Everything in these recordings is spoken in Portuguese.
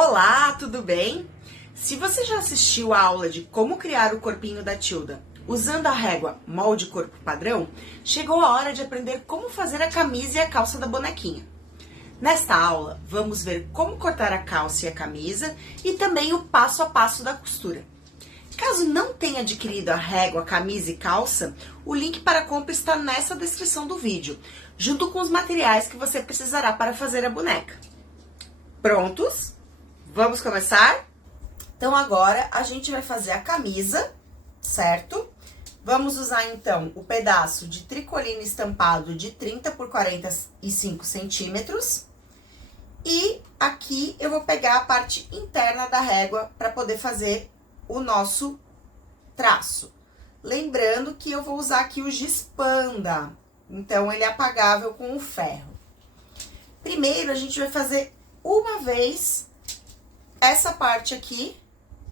Olá, tudo bem? Se você já assistiu a aula de como criar o corpinho da Tilda usando a régua molde corpo padrão, chegou a hora de aprender como fazer a camisa e a calça da bonequinha. Nesta aula, vamos ver como cortar a calça e a camisa e também o passo a passo da costura. Caso não tenha adquirido a régua, camisa e calça, o link para a compra está nessa descrição do vídeo, junto com os materiais que você precisará para fazer a boneca. Prontos? Vamos começar? Então agora a gente vai fazer a camisa, certo? Vamos usar então o pedaço de tricoline estampado de 30 por 45 centímetros. E aqui eu vou pegar a parte interna da régua para poder fazer o nosso traço. Lembrando que eu vou usar aqui o giz panda, então ele é apagável com o ferro. Primeiro a gente vai fazer uma vez essa parte aqui,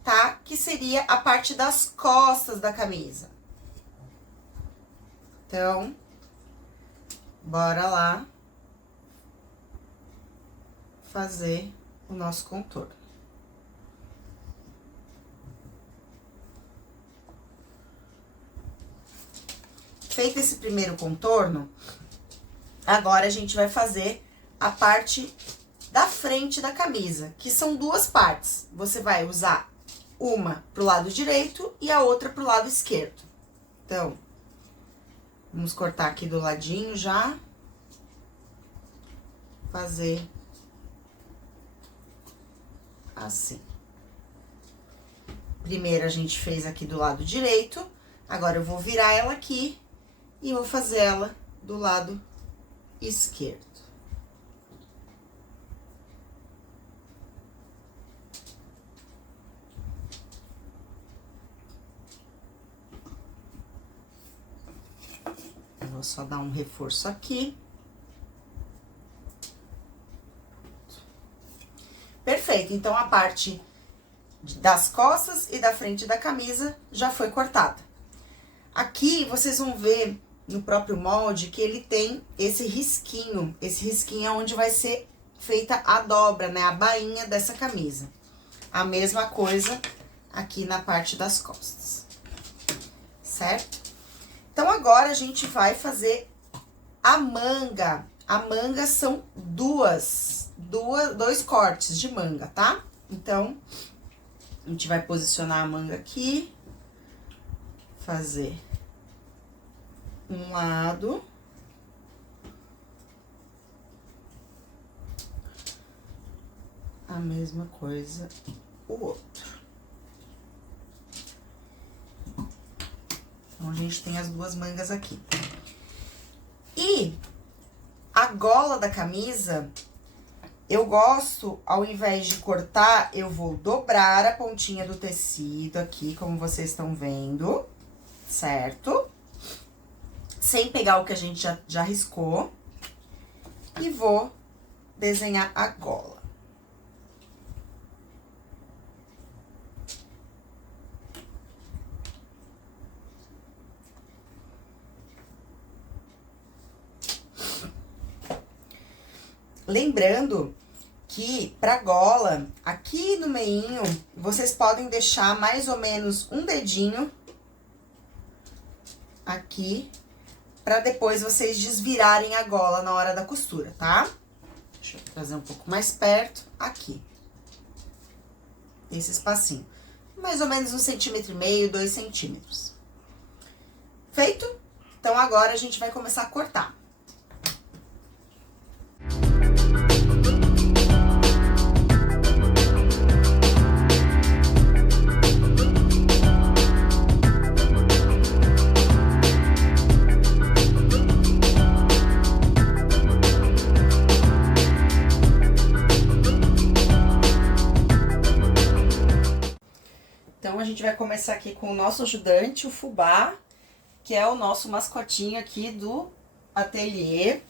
tá? Que seria a parte das costas da camisa. Então, bora lá fazer o nosso contorno. Feito esse primeiro contorno, agora a gente vai fazer a parte da frente da camisa, que são duas partes. Você vai usar uma pro lado direito e a outra pro lado esquerdo. Então, vamos cortar aqui do ladinho já. Fazer assim. Primeiro a gente fez aqui do lado direito, agora eu vou virar ela aqui e vou fazer ela do lado esquerdo. Eu vou só dar um reforço aqui. Perfeito, então a parte das costas e da frente da camisa já foi cortada. Aqui vocês vão ver no próprio molde que ele tem esse risquinho é onde vai ser feita a dobra, né, a bainha dessa camisa. A mesma coisa aqui na parte das costas, certo? Então, agora a gente vai fazer a manga. A manga são dois cortes de manga, tá? Então, a gente vai posicionar a manga aqui, fazer um lado. A mesma coisa o outro. Então, a gente tem as duas mangas aqui. E a gola da camisa, eu gosto, ao invés de cortar, eu vou dobrar a pontinha do tecido aqui, como vocês estão vendo, certo? Sem pegar o que a gente já riscou. E vou desenhar a gola. Lembrando que pra gola, aqui no meinho, vocês podem deixar mais ou menos um dedinho aqui, pra depois vocês desvirarem a gola na hora da costura, tá? Deixa eu trazer um pouco mais perto, aqui. Esse espacinho. Mais ou menos 1,5 centímetro, 2 centímetros. Feito? Então, agora a gente vai começar a cortar. Então, a gente vai começar aqui com o nosso ajudante, o fubá, que é o nosso mascotinho aqui do ateliê.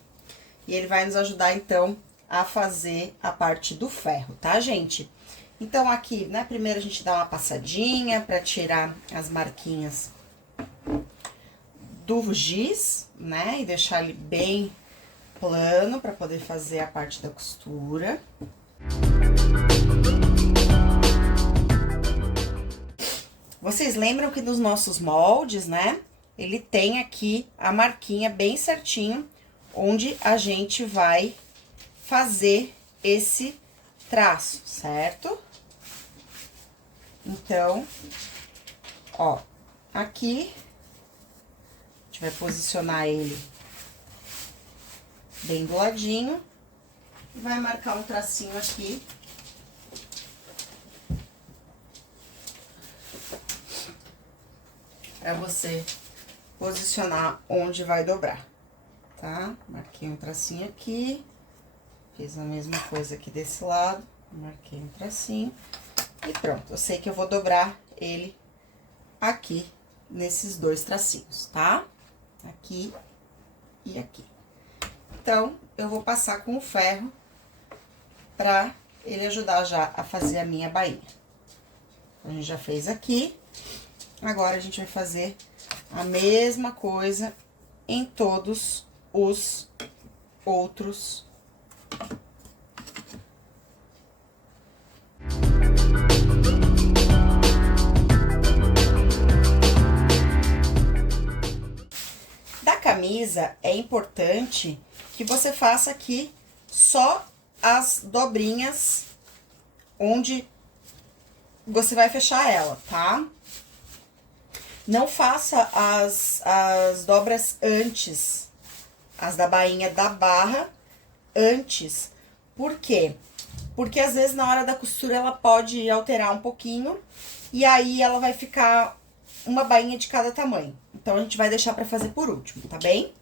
E ele vai nos ajudar, então, a fazer a parte do ferro, tá, gente? Então, aqui, né, primeiro a gente dá uma passadinha pra tirar as marquinhas do giz, né? E deixar ele bem plano pra poder fazer a parte da costura. Música Vocês lembram que nos nossos moldes, né? Ele tem aqui a marquinha bem certinho, onde a gente vai fazer esse traço, certo? Então, ó, aqui, a gente vai posicionar ele bem do ladinho e vai marcar um tracinho aqui. Pra você posicionar onde vai dobrar, tá? Marquei um tracinho aqui, fiz a mesma coisa aqui desse lado, marquei um tracinho e pronto. Eu sei que eu vou dobrar ele aqui, nesses dois tracinhos, tá? Aqui e aqui. Então, eu vou passar com o ferro pra ele ajudar já a fazer a minha bainha. A gente já fez aqui, agora a gente vai fazer a mesma coisa em todos os outros. Da camisa, é importante que você faça aqui só as dobrinhas onde você vai fechar ela, tá? Não faça as dobras antes, as da bainha da barra antes. Por quê? Porque às vezes na hora da costura ela pode alterar um pouquinho e aí ela vai ficar uma bainha de cada tamanho. Então, a gente vai deixar pra fazer por último, tá bem?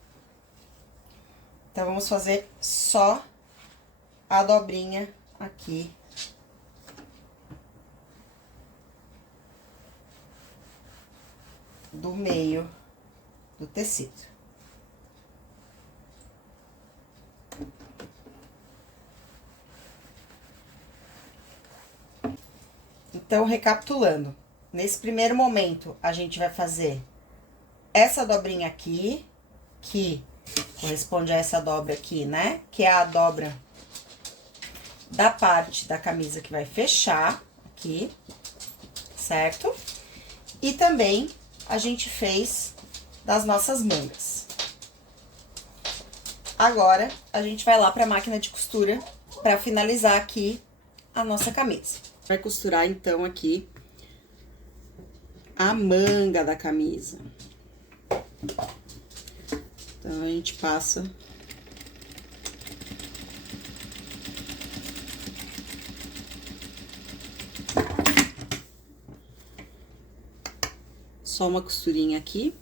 Então, vamos fazer só a dobrinha aqui. Do meio do tecido. Então, recapitulando, nesse primeiro momento, a gente vai fazer essa dobrinha aqui, que corresponde a essa dobra aqui, né? Que é a dobra da parte da camisa que vai fechar aqui, certo? E também a gente fez das nossas mangas. Agora, a gente vai lá pra máquina de costura pra finalizar aqui a nossa camisa. Vai costurar, então, aqui a manga da camisa. Então, a gente passa só uma costurinha aqui.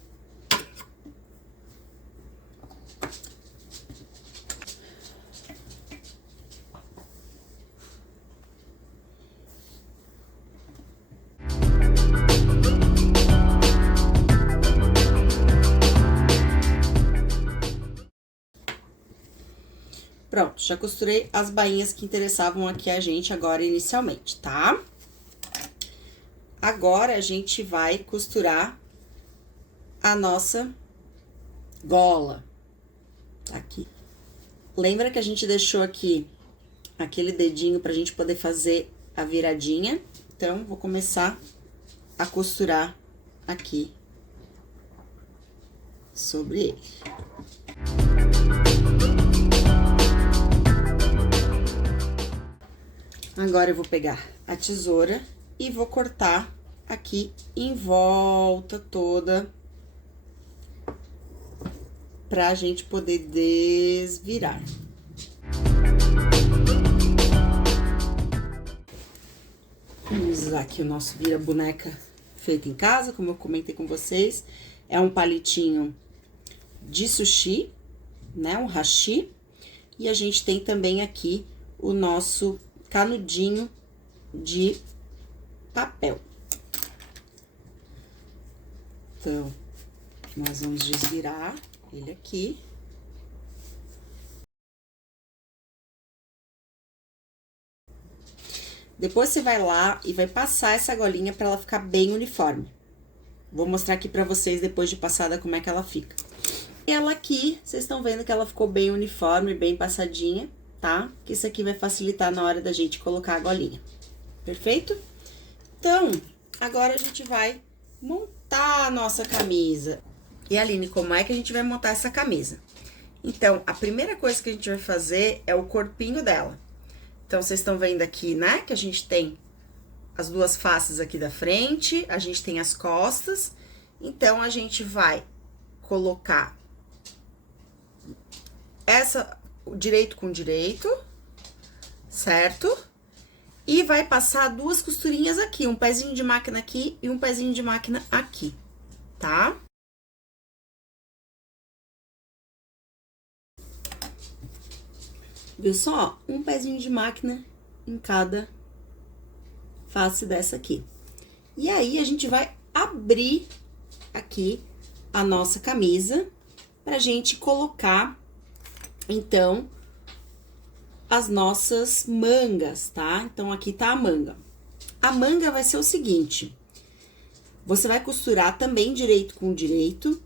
Pronto, já costurei as bainhas que interessavam aqui a gente agora inicialmente, tá? Agora, a gente vai costurar a nossa gola. Aqui. Lembra que a gente deixou aqui aquele dedinho pra gente poder fazer a viradinha? Então, vou começar a costurar aqui sobre ele. Agora, eu vou pegar a tesoura e vou cortar aqui em volta toda, pra gente poder desvirar. Vamos usar aqui o nosso vira-boneca feito em casa, como eu comentei com vocês. É um palitinho de sushi, né, um hashi. E a gente tem também aqui o nosso canudinho de papel. Então, nós vamos desvirar ele aqui. Depois, você vai lá e vai passar essa golinha pra ela ficar bem uniforme. Vou mostrar aqui pra vocês, depois de passada, como é que ela fica. E ela aqui, vocês estão vendo que ela ficou bem uniforme, bem passadinha, tá? Que isso aqui vai facilitar na hora da gente colocar a golinha. Perfeito? Então, agora a gente vai montar a nossa camisa. E Aline, como é que a gente vai montar essa camisa? Então, a primeira coisa que a gente vai fazer é o corpinho dela. Então, vocês estão vendo aqui, né, que a gente tem as duas faces aqui da frente, a gente tem as costas. Então, a gente vai colocar essa direito com direito, certo? E vai passar duas costurinhas aqui, um pezinho de máquina aqui e um pezinho de máquina aqui, tá? Viu só? Um pezinho de máquina em cada face dessa aqui. E aí, a gente vai abrir aqui a nossa camisa pra gente colocar, então, as nossas mangas, tá? Então, aqui tá a manga. A manga vai ser o seguinte, você vai costurar também direito com direito,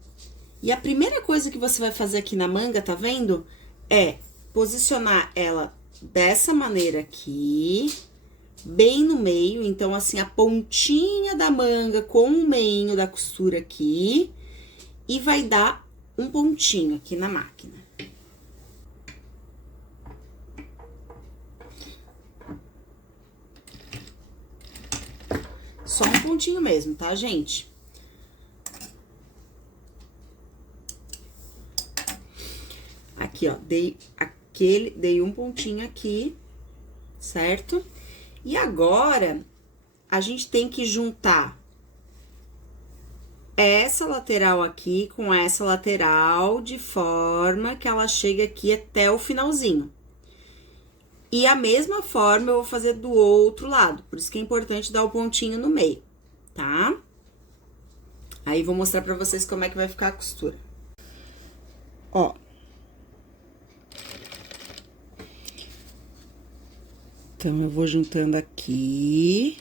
e a primeira coisa que você vai fazer aqui na manga, tá vendo? É posicionar ela dessa maneira aqui, bem no meio, então, assim, a pontinha da manga com o meinho da costura aqui, e vai dar um pontinho aqui na máquina. Só um pontinho mesmo, tá, gente? Aqui, ó, dei um pontinho aqui, certo? E agora, a gente tem que juntar essa lateral aqui com essa lateral, de forma que ela chegue aqui até o finalzinho. E a mesma forma eu vou fazer do outro lado, por isso que é importante dar o pontinho no meio, tá? Aí, vou mostrar pra vocês como é que vai ficar a costura. Ó. Então, eu vou juntando aqui,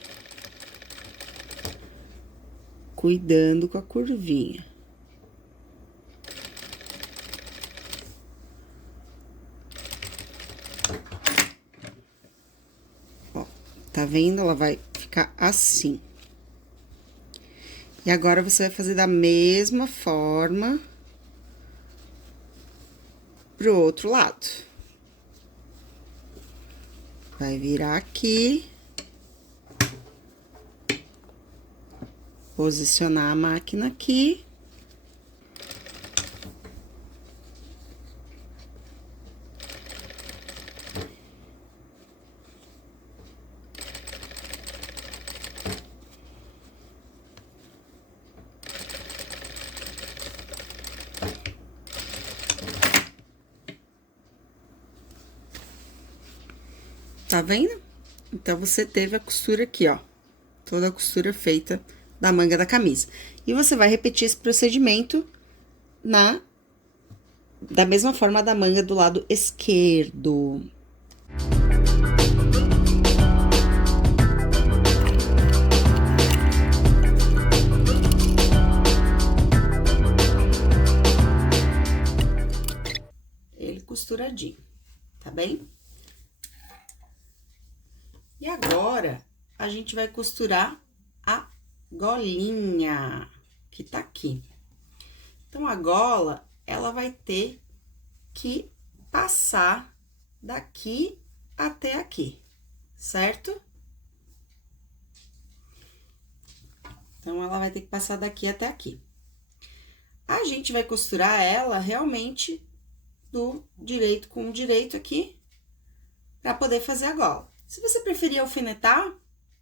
cuidando com a curvinha. Ó, tá vendo? Ela vai ficar assim. E agora, você vai fazer da mesma forma pro outro lado. Vai virar aqui. Posicionar a máquina aqui. Tá vendo? Então, você teve a costura aqui, ó. Toda a costura feita da manga da camisa. E você vai repetir esse procedimento da mesma forma da manga do lado esquerdo. Ele costuradinho, tá bem? E agora, a gente vai costurar a golinha, que tá aqui. Então, a gola, ela vai ter que passar daqui até aqui, certo? Então, ela vai ter que passar daqui até aqui. A gente vai costurar ela realmente do direito com o direito aqui, pra poder fazer a gola. Se você preferir alfinetar,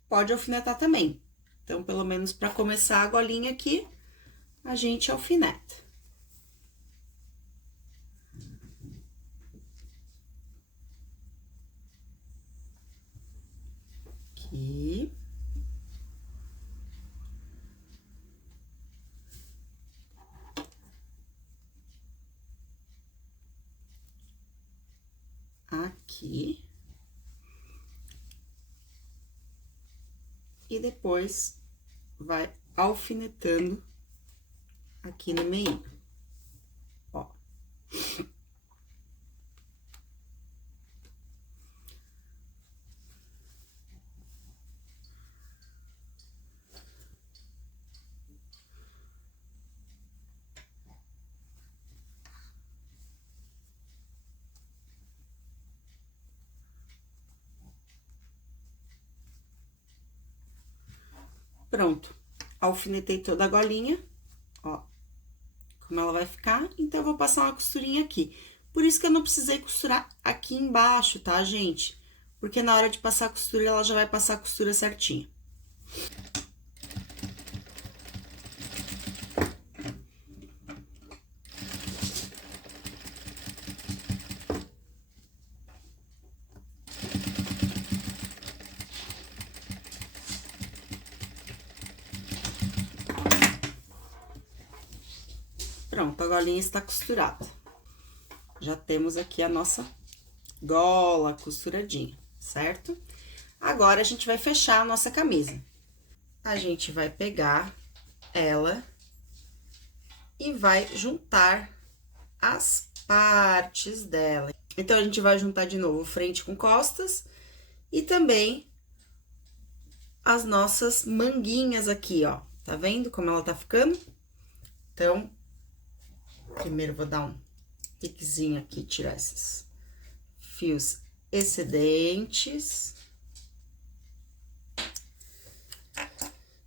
pode alfinetar também. Então, pelo menos pra começar a golinha aqui, a gente alfineta. Aqui. Aqui. E depois, vai alfinetando aqui no meio, ó. Pronto, alfinetei toda a golinha, ó, como ela vai ficar. Então, eu vou passar uma costurinha aqui. Por isso que eu não precisei costurar aqui embaixo, tá, gente? Porque na hora de passar a costura, ela já vai passar a costura certinha. Pronto, a golinha está costurada. Já temos aqui a nossa gola costuradinha, certo? Agora, a gente vai fechar a nossa camisa. A gente vai pegar ela e vai juntar as partes dela. Então, a gente vai juntar de novo frente com costas e também as nossas manguinhas aqui, ó. Tá vendo como ela tá ficando? Então, primeiro vou dar um piquezinho aqui, tirar esses fios excedentes.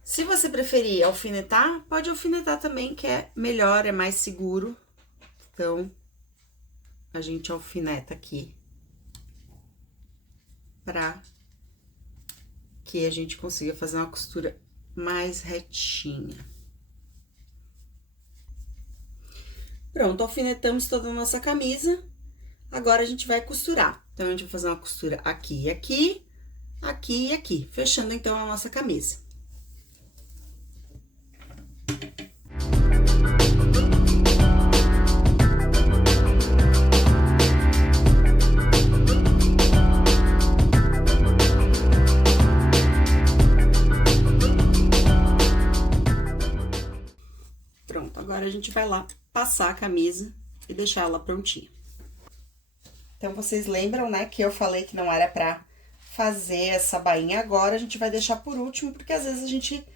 Se você preferir alfinetar, pode alfinetar também, que é melhor, é mais seguro. Então, a gente alfineta aqui pra que a gente consiga fazer uma costura mais retinha. Pronto, alfinetamos toda a nossa camisa. Agora, a gente vai costurar. Então, a gente vai fazer uma costura aqui e aqui, aqui e aqui, fechando, então, a nossa camisa. Pronto, agora a gente vai lá passar a camisa e deixar ela prontinha. Então, vocês lembram, né, que eu falei que não era pra fazer essa bainha agora, a gente vai deixar por último, porque às vezes a gente...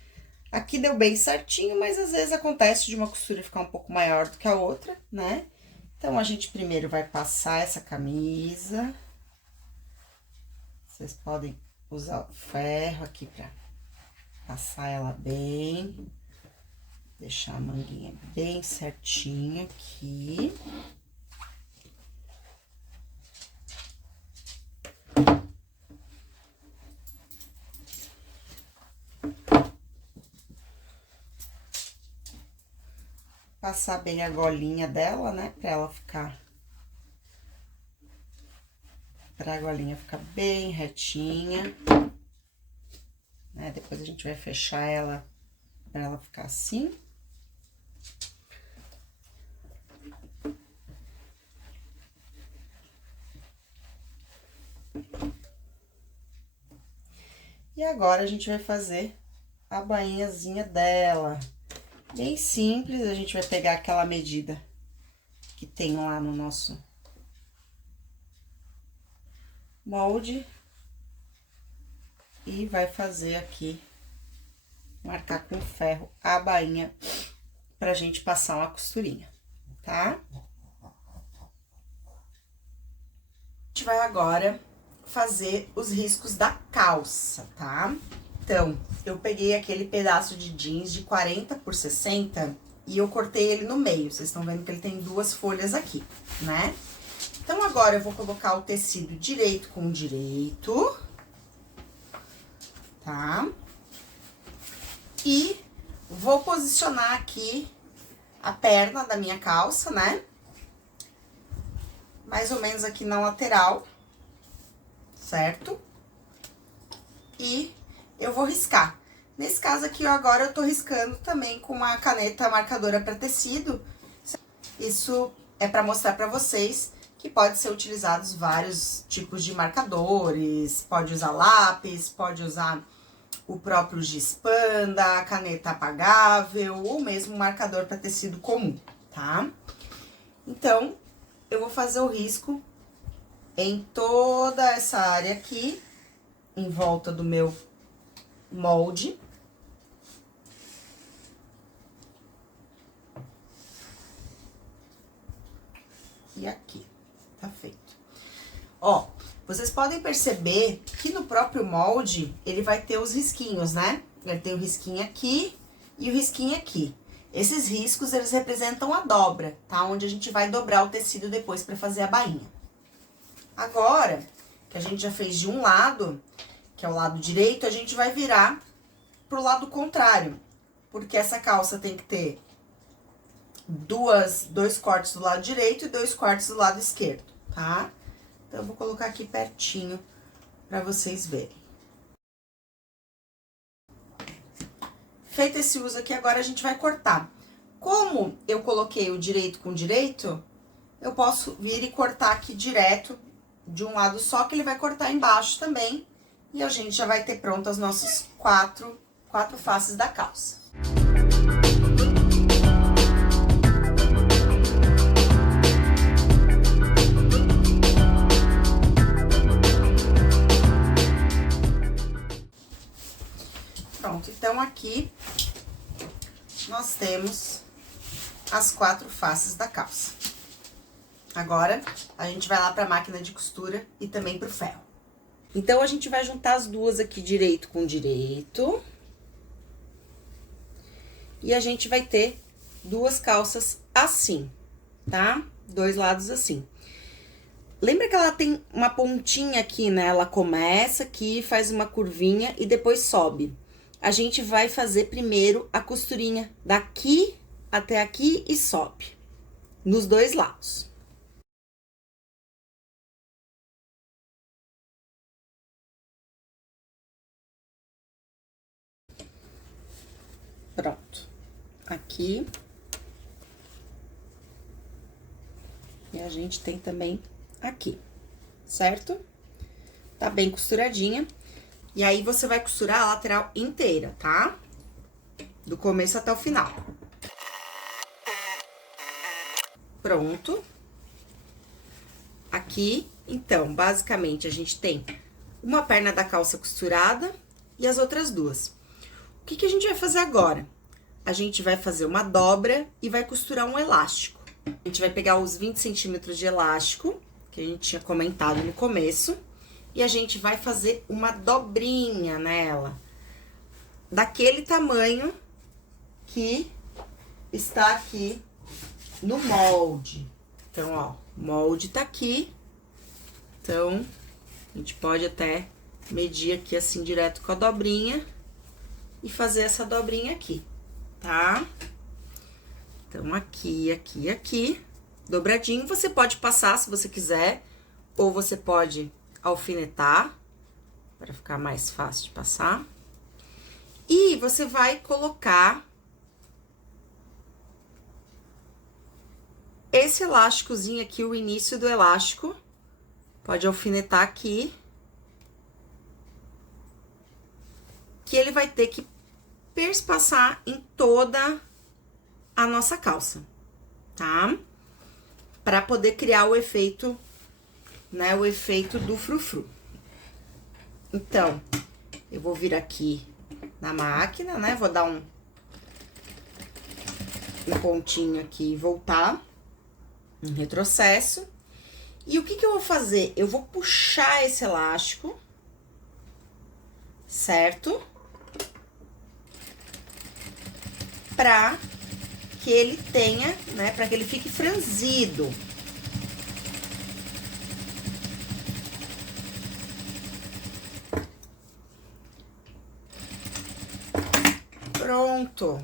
Aqui deu bem certinho, mas às vezes acontece de uma costura ficar um pouco maior do que a outra, né? Então, a gente primeiro vai passar essa camisa. Vocês podem usar o ferro aqui pra passar ela bem. Deixar a manguinha bem certinha aqui. Passar bem a golinha dela, né? Pra ela ficar... Pra a golinha ficar bem retinha. Né? Depois a gente vai fechar ela pra ela ficar assim. E agora, a gente vai fazer a bainhazinha dela. Bem simples, a gente vai pegar aquela medida que tem lá no nosso molde. E vai fazer aqui, marcar com ferro a bainha pra gente passar uma costurinha, tá? A gente vai agora fazer os riscos da calça, tá? Então, eu peguei aquele pedaço de jeans de 40 por 60 e eu cortei ele no meio. Vocês estão vendo que ele tem duas folhas aqui, né? Então, agora eu vou colocar o tecido direito com direito, tá? E vou posicionar aqui a perna da minha calça, né? Mais ou menos aqui na lateral, certo? E eu vou riscar. Nesse caso aqui, ó, agora eu tô riscando também com uma caneta marcadora para tecido. Isso é para mostrar para vocês que pode ser utilizados vários tipos de marcadores. Pode usar lápis, pode usar o próprio giz panda, a caneta apagável ou mesmo um marcador para tecido comum, tá? Então, eu vou fazer o risco em toda essa área aqui, em volta do meu molde. E aqui, tá feito. Ó, vocês podem perceber que no próprio molde, ele vai ter os risquinhos, né? Ele tem o risquinho aqui e o risquinho aqui. Esses riscos, eles representam a dobra, tá? Onde a gente vai dobrar o tecido depois pra fazer a bainha. Agora, que a gente já fez de um lado, que é o lado direito, a gente vai virar pro lado contrário. Porque essa calça tem que ter dois cortes do lado direito e 2 cortes do lado esquerdo, tá? Então, eu vou colocar aqui pertinho pra vocês verem. Feito esse uso aqui, agora a gente vai cortar. Como eu coloquei o direito com direito, eu posso vir e cortar aqui direto de um lado só, que ele vai cortar embaixo também. E a gente já vai ter pronto as nossas quatro faces da calça. Pronto, então aqui nós temos as 4 faces da calça. Agora, a gente vai lá pra máquina de costura e também pro ferro. Então, a gente vai juntar as duas aqui, direito com direito. E a gente vai ter 2 calças assim, tá? 2 lados assim. Lembra que ela tem uma pontinha aqui, né? Ela começa aqui, faz uma curvinha e depois sobe. A gente vai fazer primeiro a costurinha daqui até aqui e sobe, nos 2 lados. Pronto. Aqui. E a gente tem também aqui, certo? Tá bem costuradinha. E aí, você vai costurar a lateral inteira, tá? Do começo até o final. Pronto. Aqui, então, basicamente, a gente tem uma perna da calça costurada e as outras 2. O que a gente vai fazer agora? A gente vai fazer uma dobra e vai costurar um elástico. A gente vai pegar os 20 centímetros de elástico, que a gente tinha comentado no começo, e a gente vai fazer uma dobrinha nela, daquele tamanho que está aqui no molde. Então, ó, o molde tá aqui, então, a gente pode até medir aqui assim, direto com a dobrinha, e fazer essa dobrinha aqui, tá? Então, aqui, aqui, aqui, dobradinho. Você pode passar se você quiser, ou você pode alfinetar, para ficar mais fácil de passar. E você vai colocar esse elásticozinho aqui, o início do elástico, pode alfinetar aqui, que ele vai ter que perspassar em toda a nossa calça, tá? Pra poder criar o efeito, né, o efeito do frufru. Então, eu vou vir aqui na máquina, né, vou dar um pontinho aqui e voltar, um retrocesso. E o que eu vou fazer? Eu vou puxar esse elástico, certo? Pra que ele tenha, né, pra que ele fique franzido. Pronto.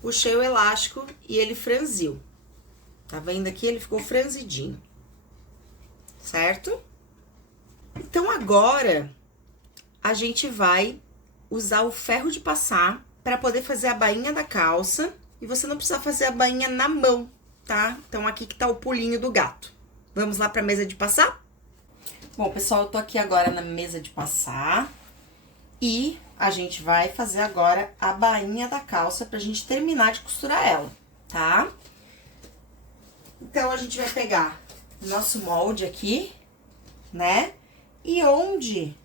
Puxei o elástico e ele franziu. Tá vendo aqui? Ele ficou franzidinho. Certo? Então, agora, a gente vai usar o ferro de passar para poder fazer a bainha da calça. E você não precisa fazer a bainha na mão, tá? Então, aqui que tá o pulinho do gato. Vamos lá pra mesa de passar? Bom, pessoal, eu tô aqui agora na mesa de passar. E a gente vai fazer agora a bainha da calça pra gente terminar de costurar ela, tá? Então, a gente vai pegar o nosso molde aqui, né? E onde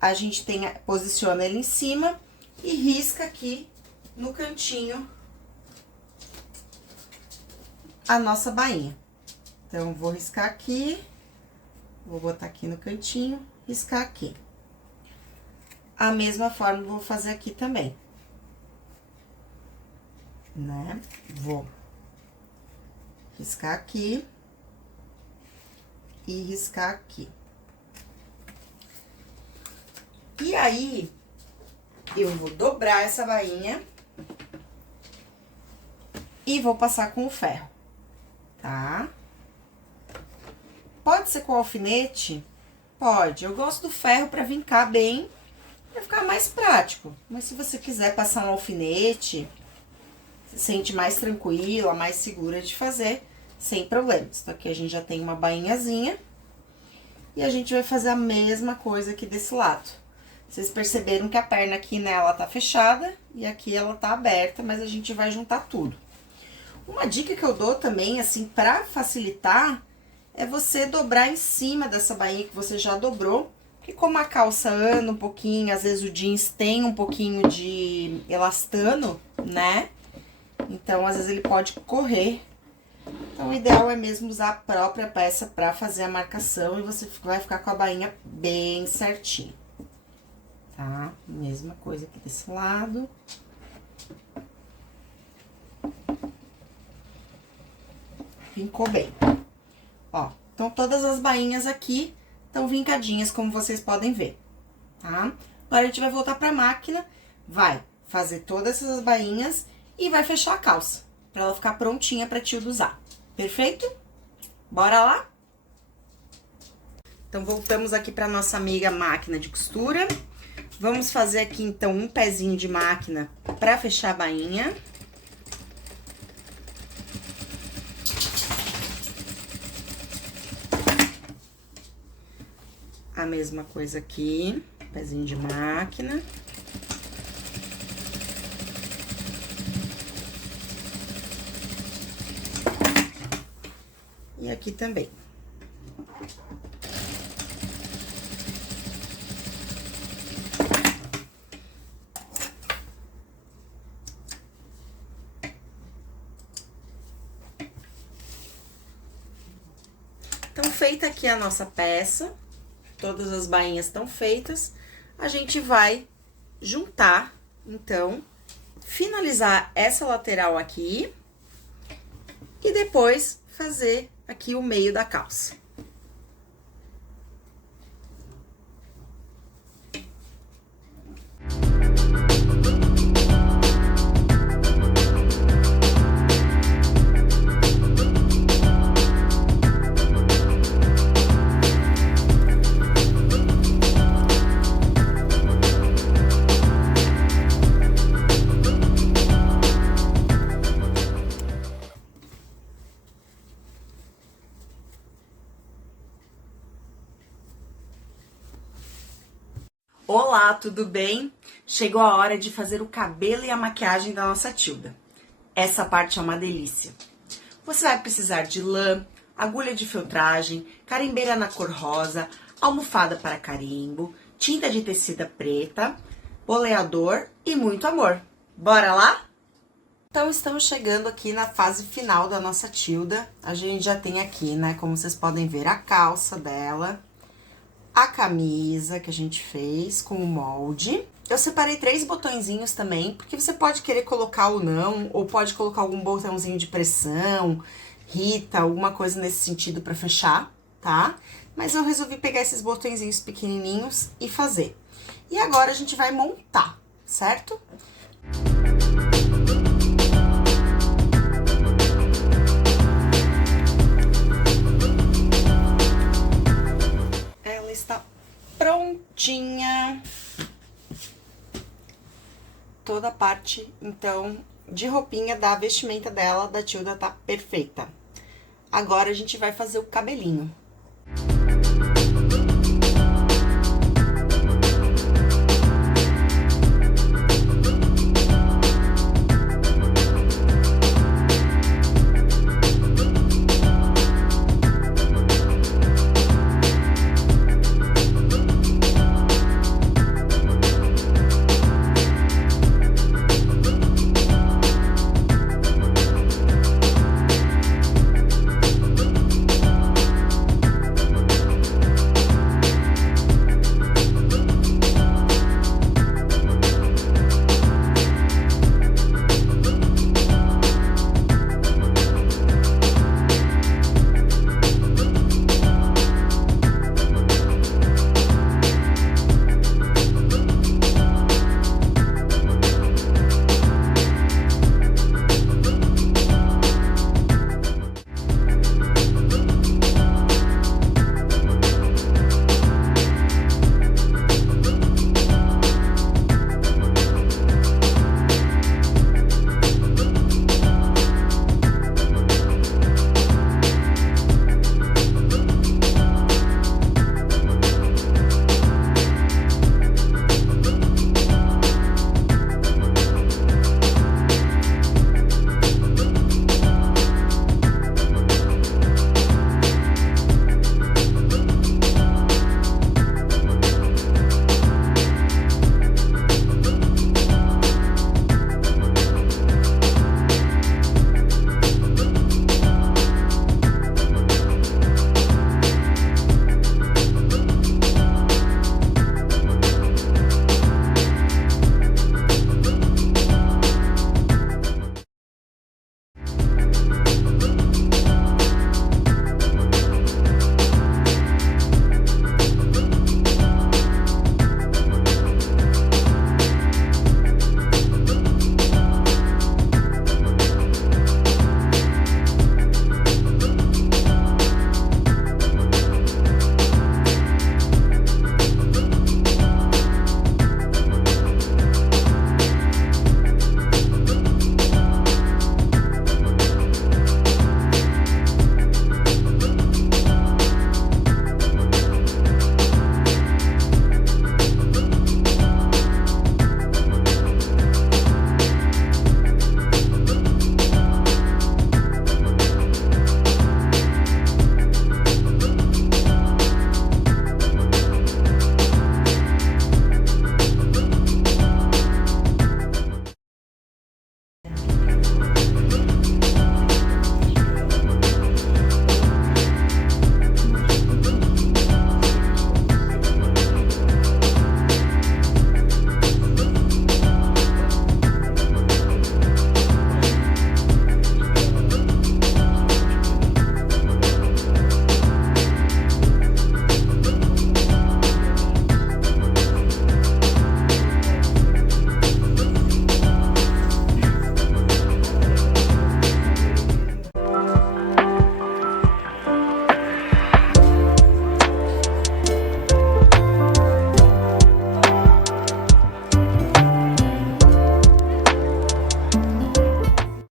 a gente posiciona ele em cima e risca aqui no cantinho a nossa bainha. Então, vou riscar aqui, vou botar aqui no cantinho, riscar aqui. a mesma forma eu vou fazer aqui também. Né? Vou riscar aqui e riscar aqui. E aí, eu vou dobrar essa bainha e vou passar com o ferro, tá? Pode ser com alfinete? Pode. Eu gosto do ferro pra vincar bem, pra ficar mais prático. Mas se você quiser passar um alfinete, se sente mais tranquila, mais segura de fazer, sem problemas. Então, aqui a gente já tem uma bainhazinha. E a gente vai fazer a mesma coisa aqui desse lado. Vocês perceberam que a perna aqui, né, ela tá fechada e aqui ela tá aberta, mas a gente vai juntar tudo. Uma dica que eu dou também, assim, pra facilitar, é você dobrar em cima dessa bainha que você já dobrou. Porque como a calça anda um pouquinho, às vezes o jeans tem um pouquinho de elastano, né? Então, às vezes ele pode correr. Então, o ideal é mesmo usar a própria peça pra fazer a marcação e você vai ficar com a bainha bem certinho. Tá? Mesma coisa aqui desse lado. Vincou bem. Ó, então todas as bainhas aqui estão vincadinhas, como vocês podem ver, tá? Agora, a gente vai voltar pra máquina, vai fazer todas essas bainhas e vai fechar a calça, pra ela ficar prontinha pra Tilda usar. Perfeito? Bora lá? Então, voltamos aqui pra nossa amiga máquina de costura. Vamos fazer aqui, então, um pezinho de máquina pra fechar a bainha. A mesma coisa aqui, pezinho de máquina. E aqui também. Então, feita aqui a nossa peça, todas as bainhas estão feitas, a gente vai juntar, então, finalizar essa lateral aqui e depois fazer aqui o meio da calça. Olá, tudo bem? Chegou a hora de fazer o cabelo e a maquiagem da nossa Tilda. Essa parte é uma delícia. Você vai precisar de lã, agulha de feltragem, carimbeira na cor rosa, almofada para carimbo, tinta de tecida preta, boleador e muito amor. Bora lá? Então, estamos chegando aqui na fase final da nossa Tilda. A gente já tem aqui, né, como vocês podem ver, a calça dela, a camisa que a gente fez com o molde. Eu separei 3 botõezinhos também, porque você pode querer colocar ou não, ou pode colocar algum botãozinho de pressão, Rita, alguma coisa nesse sentido pra fechar, tá? Mas eu resolvi pegar esses botõezinhos pequenininhos e fazer. E agora a gente vai montar, certo? Está prontinha. Toda a parte, então, de roupinha da vestimenta dela, da Tilda, tá perfeita. Agora, a gente vai fazer o cabelinho.